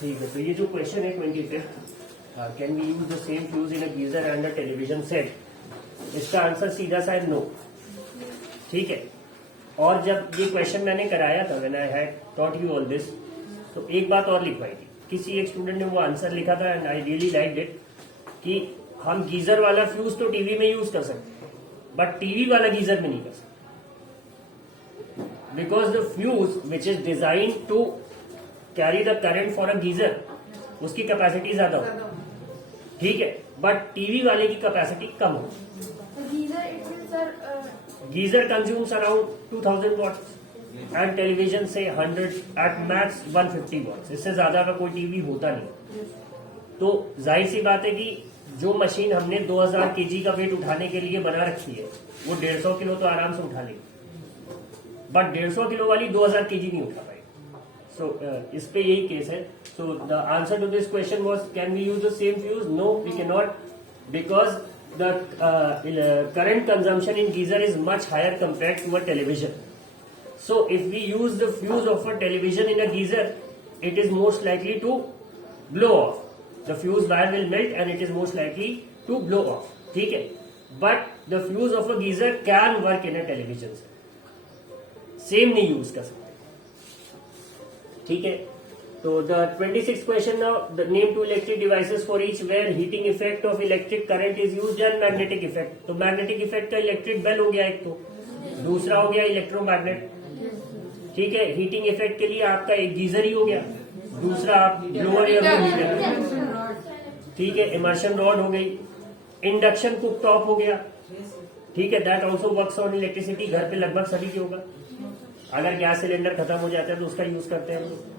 ठीक है, तो ये जो क्वेश्चन है 25, can we use the same fuse in a geyser and a television set, इसका आंसर सीधा सा है नो। ठीक है, और जब ये क्वेश्चन मैंने कराया था, when I had taught you all this, तो एक बात और लिखवाई थी, किसी एक स्टूडेंट ने वो आंसर लिखा था and I really liked it, कि हम गीजर वाला फ्यूज तो टीवी में यूज कर सकते हैं, बट टीवी वाला गीजर में नहीं कर सकते, because the fuse which is design to carry the current for a geyser, उसकी कैपेसिटी ज्यादा हो, ठीक है, बट टीवी वाले की कैपेसिटी कम हो। Geyser consumes around 2000 watts and television से 100 एट मैक्स 150 वॉट्स, इससे ज्यादा का कोई टीवी होता नहीं। तो जाहिर सी बात है कि जो मशीन हमने 2000 केजी का वेट उठाने के लिए बना रखी है, वो 150 किलो तो आराम से उठा लेगी, बट 150 किलो वाली 2000 केजी नहीं उठा पाएगी। सो इस पे यही केस है। So the answer to this question was, can we use the same fuse? No, we can not, because the current consumption in geyser is much higher compared to a television. So if we use the fuse of a television in a geyser, it is most likely to blow off. The fuse wire will melt and it is most likely to blow off. ठीक है, but the fuse of a geyser can work in a television. Same नहीं use कर सकते। ठीक है, तो the 26th question now, the name two electric devices for each where heating effect of electric current is used and magnetic effect. तो magnetic effect का electric bell हो गया एक, तो दूसरा हो गया इलेक्ट्रोमैग्नेट। ठीक है, हीटिंग इफेक्ट के लिए आपका एक गीजर ही हो गया, दूसरा आप ब्लोअर या रूम हीटर। ठीक है, इमर्शन रॉड हो गई, इंडक्शन कुक टॉप हो गया। ठीक है, that also works on electricity, घर पे लगभग सभी के होगा। अगर गैस सिलेंडर खत्म हो जाता है तो उसका यूज करते हैं हम लोग।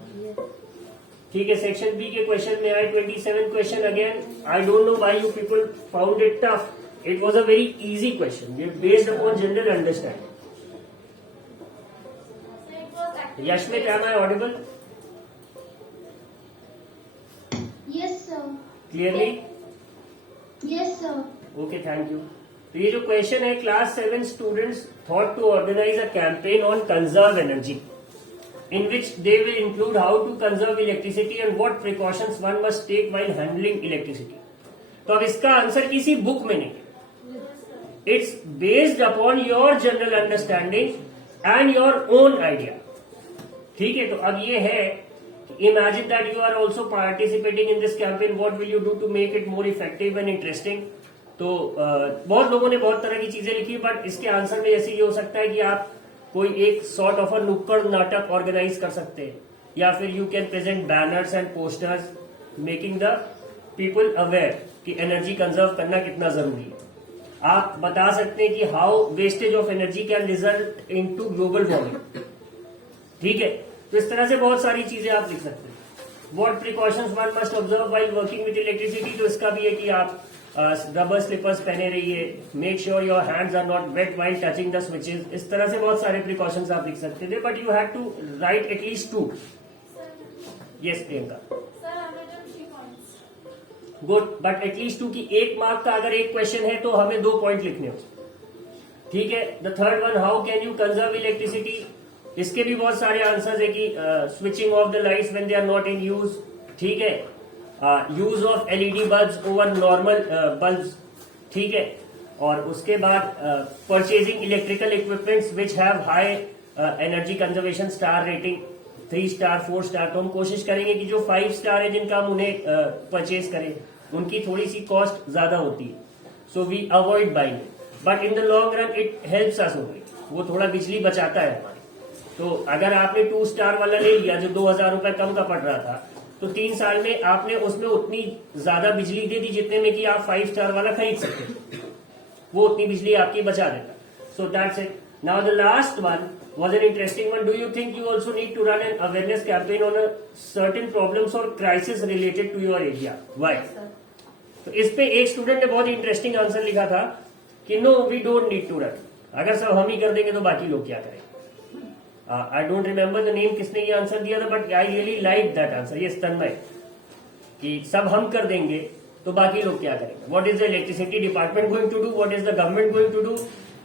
ठीक है, सेक्शन बी के क्वेश्चन में आए 27 question. Again I don't know why you people found it tough, it was a very easy question, based upon general understanding. Yashmit, am I audible? Yes, sir. Clearly? Yes, sir. Okay, thank you. तो ये जो question है, class 7 students thought to organise a campaign on conserve energy, in which they will include how to conserve electricity and what precautions one must take while handling electricity. तो अब इसका answer किसी book में नहीं है, it's based upon your general understanding and your own idea. ठीक है, तो अब ये है, imagine that you are also participating in this campaign, what will you do to make it more effective and interesting. तो बहुत लोगों ने बहुत तरह की चीजें लिखी, बट इसके आंसर में ऐसे ये हो सकता है कि आप कोई एक सॉर्ट ऑफ अ नुक्कड़ नाटक ऑर्गेनाइज कर सकते हैं, या फिर you can present banners and posters making the people aware कि एनर्जी कंजर्व करना कितना जरूरी है। आप बता सकते हैं कि how wastage of energy can result into global warming. ठीक है, तो इस तरह से बहुत सारी चीजें आप लिख सकते हैं। What precautions one must observe while working with electricity, तो इसका भी है कि आप रबर स्लीपर्स पहने रहिए, make sure your hands are not wet while touching the switches. इस तरह से बहुत सारे प्रिकॉशंस आप लिख सकते थे, but you have to write at least 2। Yes Priyanka, good, but at least 2 की 1 मार्क का अगर एक क्वेश्चन है तो हमें 2 पॉइंट लिखने हो। ठीक है, the third one, how can you conserve electricity, इसके भी बहुत सारे आंसर्स है कि switching off the lights when they are not in use. ठीक है, use of LED bulbs over normal bulbs. ठीक है, और उसके बाद purchasing electrical equipments which have high energy conservation star rating 3 star 4 star. तो हम कोशिश करेंगे कि जो 5 स्टार है जिनका हम उन्हें परचेज करें, उनकी थोड़ी सी कॉस्ट ज्यादा होती है, so we avoid buying, but in the long run it helps us only, वो थोड़ा बिजली बचाता है हमारी। तो अगर आपने 2 स्टार वाला ले लिया जो 2000 रुपए कम का पड़ रहा था, तो 3 साल में आपने उसमें उतनी ज्यादा बिजली दे दी जितने में कि आप 5 स्टार वाला खरीद सकते, वो उतनी बिजली आपकी बचा देता। So that's it. Now the last one was an interesting one. Do you think you also need to run an awareness campaign on a certain problems or crisis related to your area? Why? तो इस पे एक student ने बहुत interesting answer लिखा था कि no we don't need to run, अगर सब हम ही कर देंगे तो बाकी लोग क्या करेंगे। I don't remember the name किसने ये आंसर दिया था, but I really like that answer. ये तन्मय, कि सब हम कर देंगे तो बाकी लोग क्या करेंगे। What is the electricity department going to do, what is the government going to do,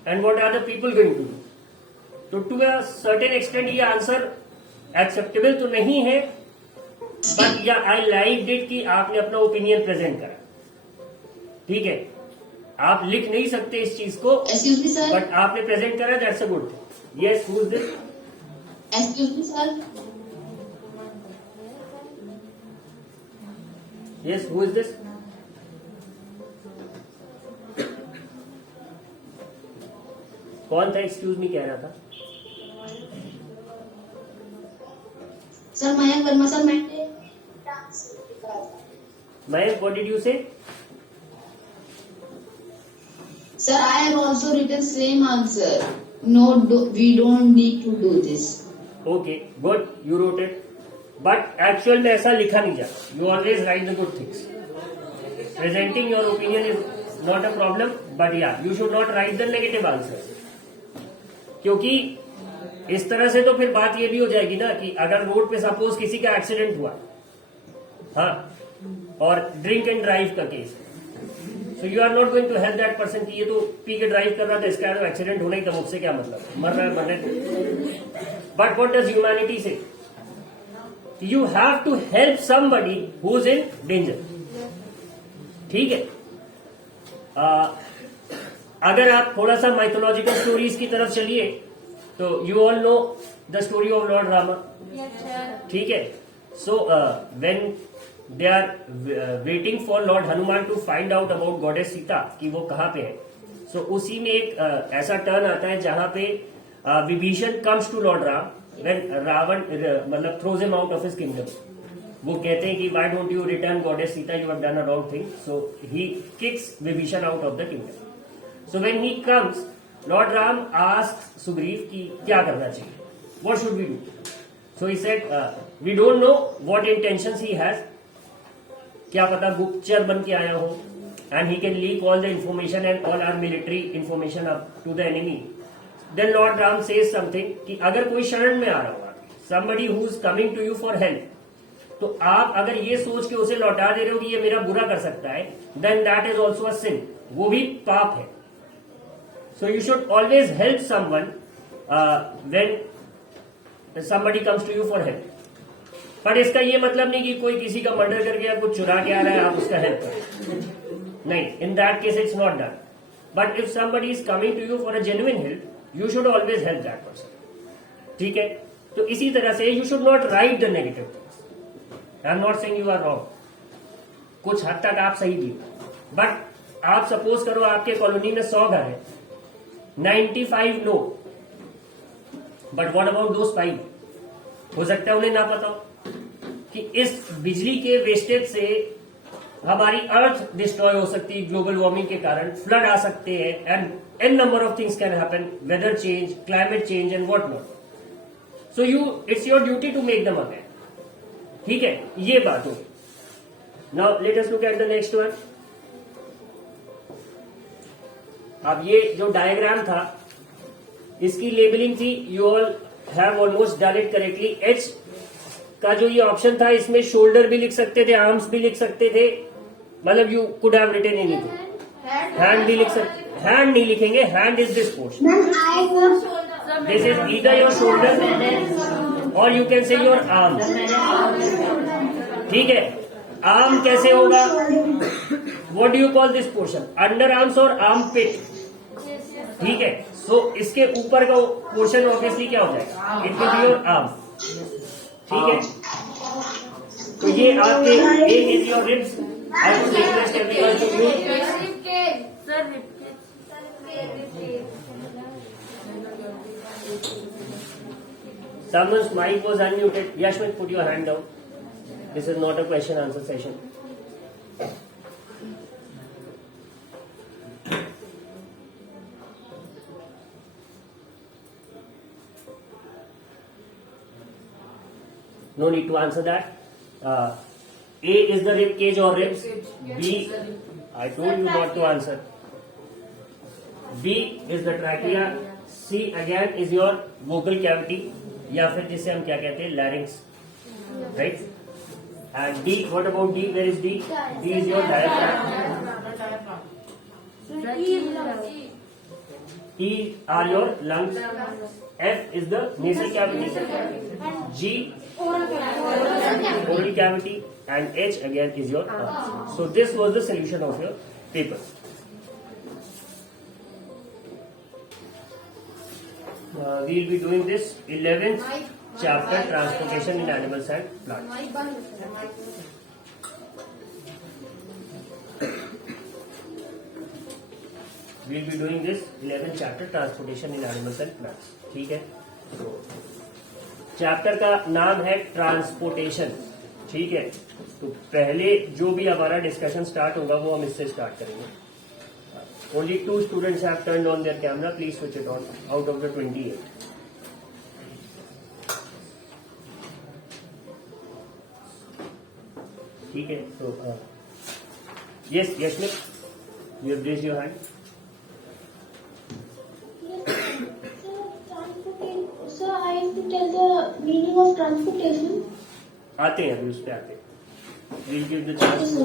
and what are the people going to do. तो टू अ सर्टेन एक्सटेंट ये आंसर एक्सेप्टेबल तो नहीं है, बट या आई लाइक इट कि आपने अपना opinion present करा, ठीक है। आप लिख नहीं सकते इस चीज को, Excuse me, sir. बट आपने प्रेजेंट करा, that's a good thing. Yes, who is this? Excuse me, sir. Yes, who is this? कौन था एक्सक्यूज मी कह रहा था? Sir, Mayank Verma, sir. Mayank, what did you से? Sir, I have also written same answer. No, we don't need to do this. Okay, good, you wrote it, but actual में ऐसा लिखा नहीं जाता। You always write the good things. Presenting your opinion is not a problem, but yeah you should not write the negative answer, क्योंकि इस तरह से तो फिर बात ये भी हो जाएगी ना कि अगर रोड पे सपोज किसी का एक्सीडेंट हुआ, हाँ, और ड्रिंक एंड ड्राइव का case, so you are not going to help that person कि ये तो पी के ड्राइव कर रहा था, इसका एक्सीडेंट होना ही था, मुझसे क्या मतलब, मर रहा है मरने को। बट व्हाट डज ह्यूमैनिटी से? You have to help somebody who is in danger, ठीक है। अगर आप थोड़ा सा माइथोलॉजिकल स्टोरीज की तरफ चलिए तो you all know the story of lord Rama, ठीक है। So when they are waiting for lord Hanuman to find out about goddess Sita कि वो कहाँ पे है, सो उसी में एक ऐसा टर्न आता है जहां पे Vibhishan comes to lord Ram when Ravan मतलब throws him out of his kingdom. वो कहते हैं कि why don't you return goddess Sita, you have done a wrong thing, so he kicks Vibhishan out of the kingdom. So when he comes, lord Ram asked Sugriv कि क्या करना चाहिए, what should we do? So he said we don't know what intentions he has, क्या पता गुप्तचर बन के आया हो, and he can leak all the information and all our military information up to the enemy. Then lord Ram says something कि अगर कोई शरण में आ रहा होगा, somebody who is coming to you for help, तो आप अगर ये सोच के उसे लौटा दे रहे हो कि ये मेरा बुरा कर सकता है, then that is also a sin, वो भी पाप है। So you should always help someone when somebody comes to you for help। पर इसका ये मतलब नहीं कि कोई किसी का मर्डर करके या कुछ चुरा के आ रहा है आप उसका हेल्प करो, नहीं, in that case it's not done. But if somebody is coming to you for a genuine help, you should always help that person, ठीक है। तो इसी तरह से you should not write the negative things। I am not saying you are wrong, कुछ हद तक आप सही भी हो, बट आप सपोज करो आपके कॉलोनी में 100 घर है, 95 no, but what about those 5? हो सकता है उन्हें ना पता हो कि इस बिजली के वेस्टेज से हमारी अर्थ डिस्ट्रॉय हो सकती है, ग्लोबल वार्मिंग के कारण फ्लड आ सकते हैं, and an number of things can happen, weather change, climate change and what not. So it's your duty to make them aware, ठीक है, ये बात होगी। Now let us look at the next one. अब ये जो डायग्राम था इसकी लेबलिंग थी, you all have almost done it correctly. H का जो ये ऑप्शन था इसमें शोल्डर भी लिख सकते थे, आर्म्स भी लिख सकते थे, मतलब you could have written anything. Hand भी लिख सकते, हैंड नहीं लिखेंगे, hand is this portion, this is either your shoulder और you can say your arm, ठीक है। आर्म कैसे होगा, what do you call this portion, under arms और आर्म पिट, ठीक है। सो इसके ऊपर का पोर्शन ऑब्वियसली क्या हो जाएगा, it will be your arm, ठीक है। तो ये आपके एक is your ribs, I would request everyone to mute. Someone's mic was unmuted. Yashwant, put your hand down. This is not a question answer session. No need to answer that. A is the rib cage or ribs. B, I told you not to answer. B is the trachea. C again is your vocal cavity, या फिर जिसे हम क्या कहते हैं, larynx, right. And D, what about D, where is D? D is your diaphragm. E are your lungs. F is the nasal cavity. G oral cavity, and H again is your answer. So this was the solution of your paper. We will be doing this 11th chapter, transportation in animals and plants. We will be doing this 11th chapter, transportation in animals and plants. ठीक है, तो chapter का नाम है transportation. ठीक है, तो पहले जो भी हमारा डिस्कशन स्टार्ट होगा वो हम इससे स्टार्ट करेंगे. Only 2 students have turned on their camera. Please switch it on out of the 28. ठीक है, तो yes, Yashmit, you have raised your hand. Sir, I have to tell the meaning of transportation. आते हैं अभी उस पे आते हैं. We'll give the chance to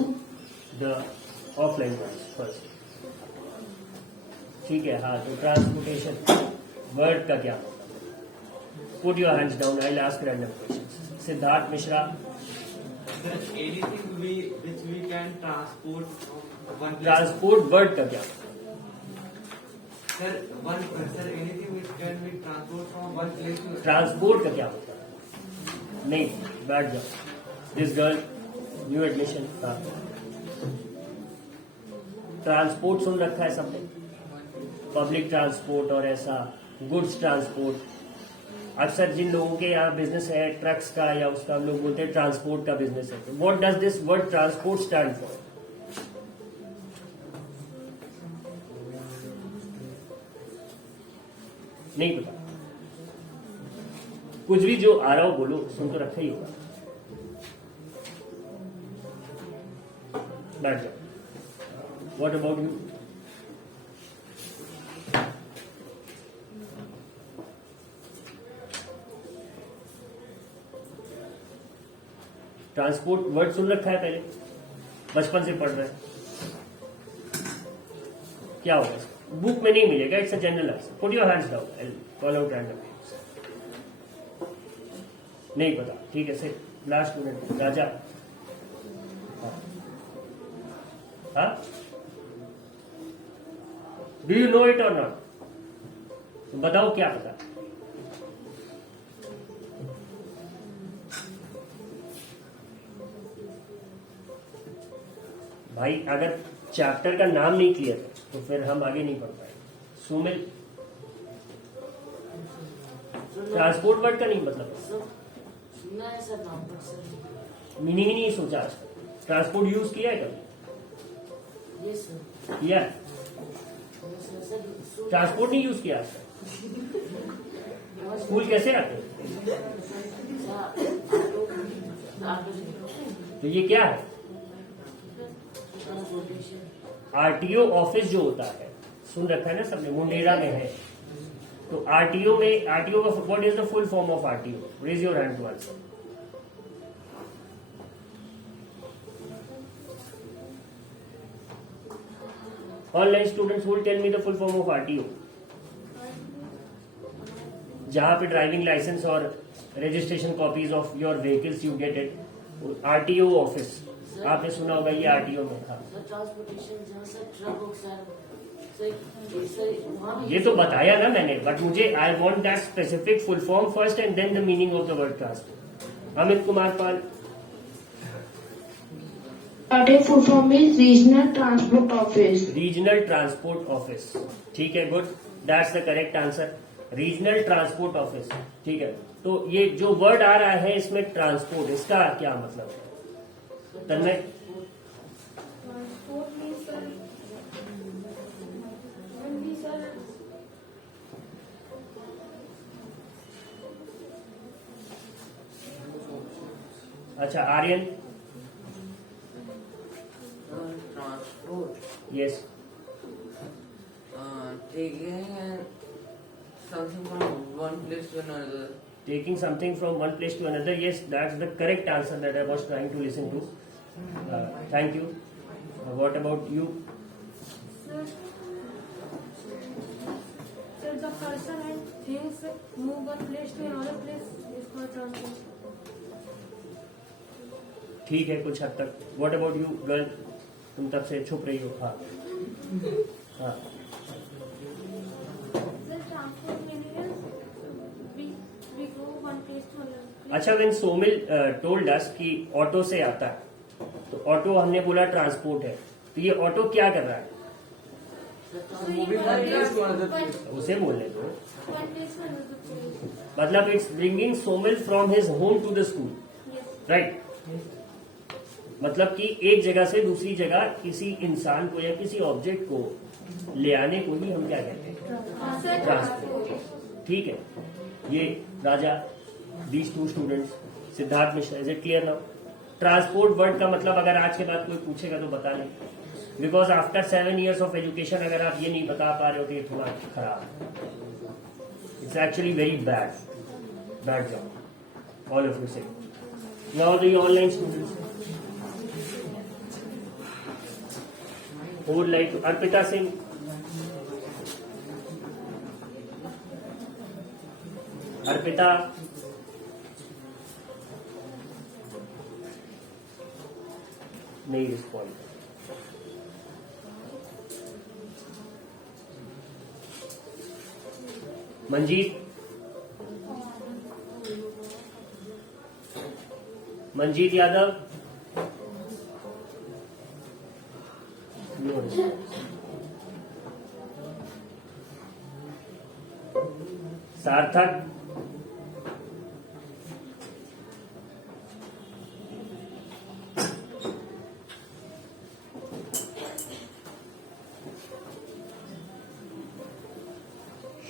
the offline ones first. ठीक है, हाँ, तो ट्रांसपोर्टेशन वर्ड का क्या? Put your hands down, I will ask random questions. Siddharth Mishra. Anything which we can transport from one place. Transport word का क्या? Sir, anything which can be transport from one place to. Transport का क्या होता है? नहीं, बैठ जाओ. This girl, new admission. हाँ, ट्रांसपोर्ट सुन रखा है सबने? पब्लिक ट्रांसपोर्ट और ऐसा गुड्स ट्रांसपोर्ट. अक्सर जिन लोगों के यहाँ बिजनेस है ट्रक्स का या उसका, हम लोग बोलते हैं ट्रांसपोर्ट का बिजनेस है. What does this word transport stand for? नहीं पता. कुछ भी जो आ रहा हो बोलो, सुन तो रखा ही होगा. बैठ जाओ. What about you? Transport word सुन रखा है पहले, बचपन से पढ़ रहे हैं. क्या होगा इसका? बुक में नहीं मिलेगा. It's a general answer. Put your hands down, I will call out random. नहीं पता. ठीक है, से लास्ट स्टूडेंट राजा. हाँ, डू यू नो इट और नॉट? तो बताओ क्या पता. भाई अगर चैप्टर का नाम नहीं क्लियर है तो फिर हम आगे नहीं बढ़ पाएंगे. सुमिल, ट्रांसपोर्ट वर्ड का नहीं मतलब मीनिंग ही नहीं सोचा आज तक. ट्रांसपोर्ट यूज किया है कभी? किया है? ट्रांसपोर्ट नहीं यूज किया आज तक? स्कूल कैसे आते हैं? तो ये क्या है? आरटीओ ऑफिस जो होता है, सुन रखा है ना सबने, मुंडेरा में है. तो आरटीओ में, आरटीओ का what is the full form of RTO? Raise your hand to answer. Online students will tell me the full form of RTO. जहां पे ड्राइविंग लाइसेंस और registration copies of your vehicles you get it. RTO office आपने सुना होगा, ये RTO में था. ये तो बताया ना मैंने, बट मुझे I want that specific full form first and then the meaning of the word transport. Amit Kumar Pal. Full form is Regional Transport Office. Regional transport office. ठीक है, good, that's the correct answer. Regional transport office. ठीक है, तो ये जो word आ रहा है इसमें ट्रांसपोर्ट, इसका क्या मतलब है? तन्मय. Transport means sir, अच्छा, Aryan. Transport. Yes. Taking something from one place to another. Taking something from one place to another. Yes, that's the correct answer that I was trying to listen to. Thank you. What about you? sir, the person and things move one place to another place is called transport. ठीक है कुछ हद तक. What about you girl? तुम तब से छुप रही हो. हाँ हाँ. The transport meaning is we go one place to another place. अच्छा, व्हेन सोमिल टोल्ड अस कि ऑटो से आता है, तो ऑटो हमने बोला ट्रांसपोर्ट है, तो ये ऑटो क्या कर रहा है? moving one place to another place. उसे बोलने दो. One place to another place. मतलब it's bringing Somil from his home to the school, Yes. Right? मतलब कि एक जगह से दूसरी जगह किसी इंसान को या किसी ऑब्जेक्ट को ले आने को ही हम क्या कहते हैं? Sir, transport. ठीक है. ये Raja, these two students, Siddharth Mishra. Is it clear now? Transport word का मतलब अगर आज के बाद कोई पूछेगा तो बता लें, because after 7 years of education अगर आप ये नहीं बता पा रहे हो तो ये थोड़ा खराब है. It's actually very bad job. All of you say. Now the online students who would like to? Arpita Singh. Arpita. नहीं respond. Manjeet. Manjeet Yadav. No response. सार्थक.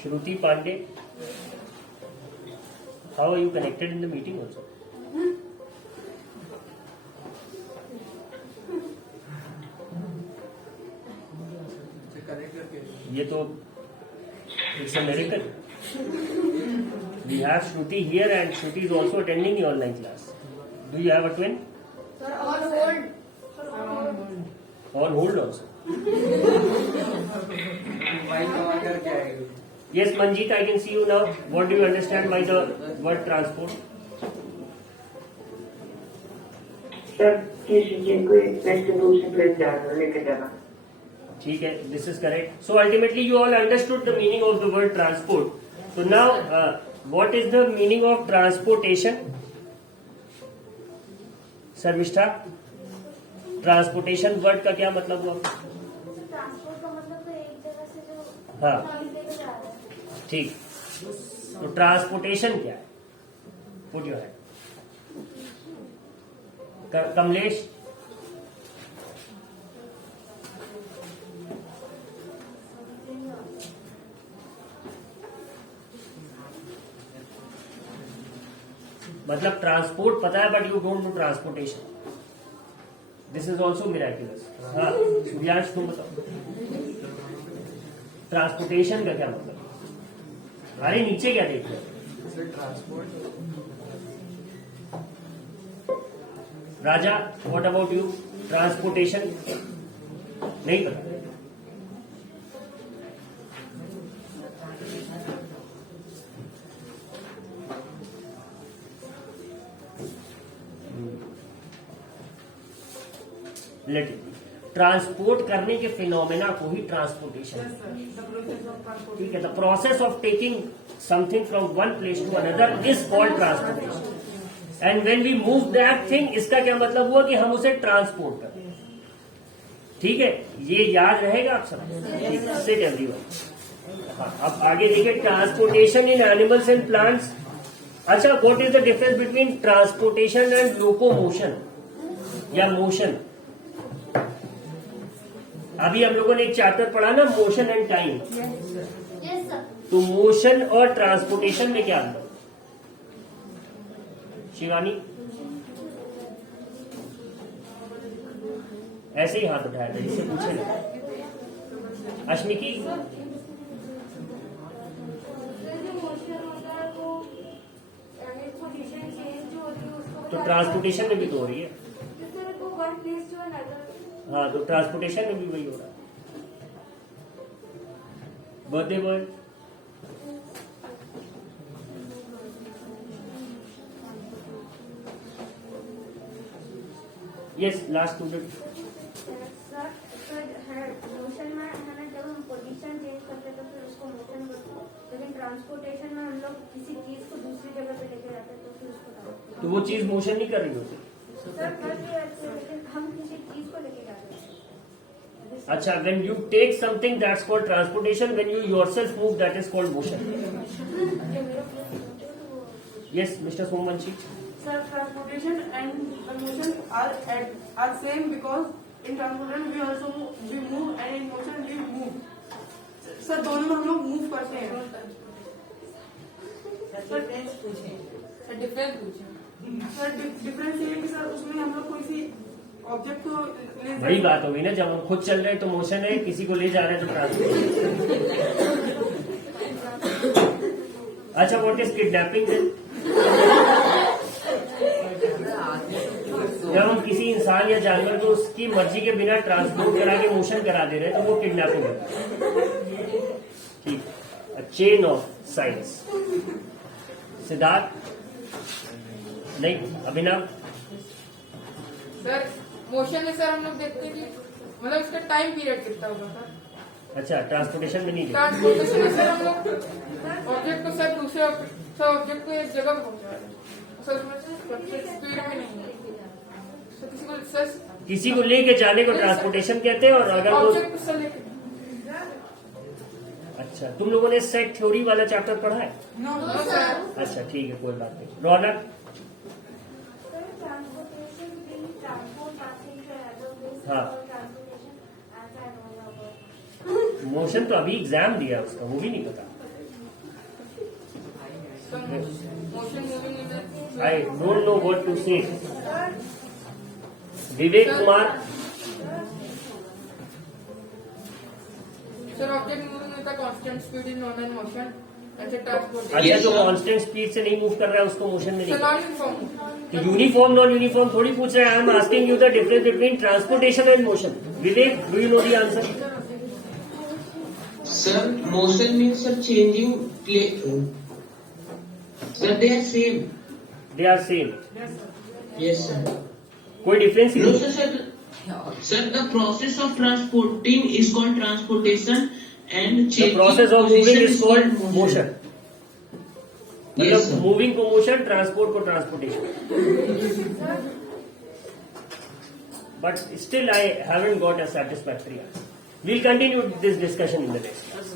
श्रुति Pandey. How are you connected in the meeting also? Connect करके. ये तो it's a miracle. We have Shruti here and Shruti is also attending the online class. Do you have a twin? Sir, on hold. On hold also. Mic on करके आएगी. Yes, Manjeet, I can see you now. What do you understand by the word transport? Sir किसी चीज को एक place से दूसरी place जाना, लेकर जाना. ठीक है, this is correct. So ultimately you all understood the meaning of the word transport. So now, what is the meaning of transportation? Sarvishta, transportation word का क्या मतलब हुआ? ट्रांसपोर्ट का मतलब तो एक जगह से जो हाँ. सामान लेकर जा रहा है. ठीक. तो ट्रांसपोर्टेशन क्या है? Put your hand. कमलेश. मतलब ट्रांसपोर्ट पता है but you don't know transportation. This is also miraculous. हाँ सूर्यांश तुम बताओ ट्रांसपोर्टेशन का क्या मतलब? अरे नीचे क्या देख रहे हो? Sir, transport. Raja, what about you? Transportation नहीं पता. लेट ट्रांसपोर्ट करने के फिनोमेना को ही ट्रांसपोर्टेशन. ठीक है. The process of taking something from one place to another is called transportation. And when we move that thing, इसका क्या मतलब हुआ कि हम उसे ट्रांसपोर्ट करें. ठीक है, ये याद रहेगा आप सब. Sit everyone. अब आगे देखिए transportation in animals and plants. अच्छा, what is the difference between transportation and locomotion या मोशन? अभी हम लोगों ने एक चैप्टर पढ़ा ना, motion and time. Yes, sir. तो मोशन और ट्रांसपोर्टेशन में क्या अंतर? शिवानी ऐसे ही हाथ उठाया था, इससे पूछे ना. अश्मिकी. तो ट्रांसपोर्टेशन में भी तो हो रही है. हाँ, तो ट्रांसपोर्टेशन में भी वही हो रहा है. Birthday boy. Yes, last student. Motion में है ना, जब हम पोजीशन चेंज करते तो फिर उसको मोशन बोलते हैं, लेकिन ट्रांसपोर्टेशन में हम लोग किसी चीज को दूसरी जगह पे लेके जाते हैं तो फिर उसको transport। तो वो चीज मोशन नहीं कर रही होती। सर कर भी रहते हैं, लेकिन हम किसी चीज को लेके जाते हैं। अच्छा, when you take something that's called transportation, when you yourself move that is called motion. जो मेरा प्लेस होते हैं वो Yes, Mr. Somanshi. Sir, transportation and motion are same because in transportation we also move and in motion we move. Sir, दोनों में हम लोग move करते हैं. Sir, difference पूछे. Sir, difference ये है कि sir उसमें हम लोग कोई सी ऑब्जेक्ट को ले बड़ी बात हो गई ना, जब हम खुद चल रहे हैं तो मोशन है, किसी को ले जा रहे हैं तो ट्रांसपोर्टेशन। अच्छा, व्हाट इज किडनैपिंग? जब हम किसी इंसान या जानवर को उसकी मर्जी के बिना ट्रांसपोर्ट करा के मोशन करा दे रहे हैं तो वो किडनैपिंग है। ठीक, चेन ऑफ साइंस। सिद्धार्थ? नहीं, अभिनव? सर मोशन में सर हम लोग देखते हैं कि मतलब इसका टाइम पीरियड कितना होगा सर। अच्छा, ट्रांसपोर्टेशन में नहीं। ट्रांसपोर्टेशन में सर हम लोग ऑब्जेक्ट को सर दूसरे ऑब्जेक्ट को एक जगह पहुंचा रहे हैं सर, उसमें स्पीड में नहीं है। तो किसी को सर किसी को लेके जाने को ट्रांसपोर्टेशन कहते हैं, और अगर वो ऑब्जेक्ट को सर लेके अच्छा, तुम लोगों ने सेट थ्योरी वाला चैप्टर पढ़ा है? No sir. अच्छा, ठीक है, कोई बात नहीं। रौनक? सर ट्रांसपोर्टेशन भी ट्रांसपोर्ट हाँ। ट्रांसपोर्टेशन ऐसा है। मोशन तो अभी एग्जाम दिया उसका, वो भी नहीं पता। मोशन मूविंग में I don't know what to say. Vivek Kumar? Sir object moving में constant speed is known as motion and transportation अच्छा, जो कांस्टेंट स्पीड से नहीं मूव कर रहा है उसको मोशन में नहीं। Sir non uniform uniform non uniform थोड़ी पूछ रहे हैं। I am asking you the difference between transportation and motion. Vivek, do you know the answer? Sir, motion means sir changing place. Sir, they are same. They are same. Yes, sir. कोई difference No, नहीं? sir. Sir, the process of transporting is called transportation, and the changing process of moving position is called motion. Yes, मतलब sir. Moving को motion, transport को transportation. But still I haven't got a satisfactory answer. We'll continue this discussion in the next class.